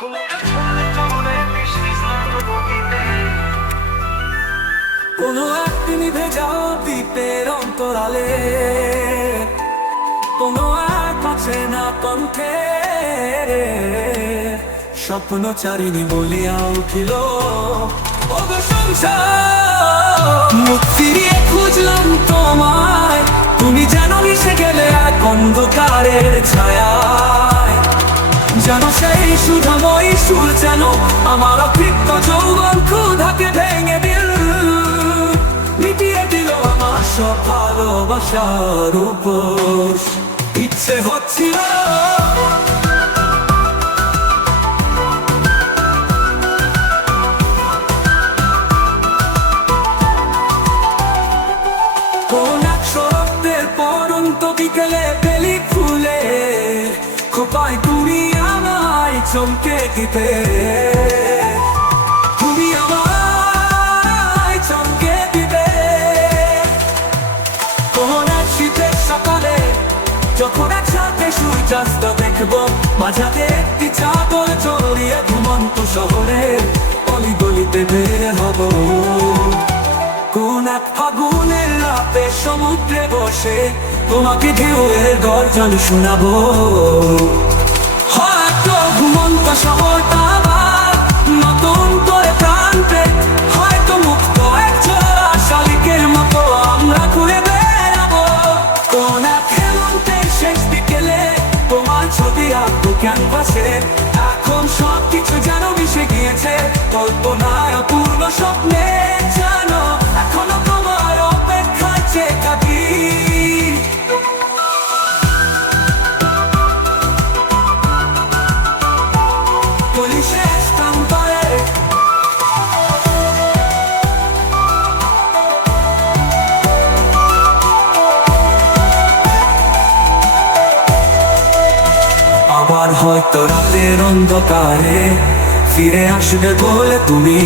কোনো এক দ্বীপের অন্তরালে। কোনো এক আছে না কণ্ঠে। স্বপ্ন চারিণী বলিয়া উঠিল ফিরিয়ে খুঁজলাম তোমায়। তুমি যেন মিশে গেলে এক অন্ধকারের ছায়া। সুর যেন আমার অকৃত্য যৌবন ক্ষুধাকে ভেঙে দিল। মিটিয়ে দিল আমার সব ভালোবাসার ইচ্ছে হচ্ছিল পরন্ত বিকেলে বেলি ফুলে, খোপায় তুমি চমকে দিতে। তুমি আমায় চমকে দিতে। কোন এক শীতের সকালে যখন একসাথে সূর্যাস্ত দেখব, মাঝাতে একটি চাদর জড়িয়ে ঘুমন্ত শহরের অলিগলিতে বের হব। কোন এক ফাগুনের রাতে সমুদ্রে বসে তোমাকে ঢেউয়ের গর্জন শোনাবো। আঁকবো এখন সবকিছু যেন মিশে গিয়েছে। পূর্ণ স্বপ্নে জানো এখনও তোমার অপেক্ষায় চেয়ে থাকি আবার হয়তো রাতের অন্ধকারে ফিরে আসবে বলে তুমি।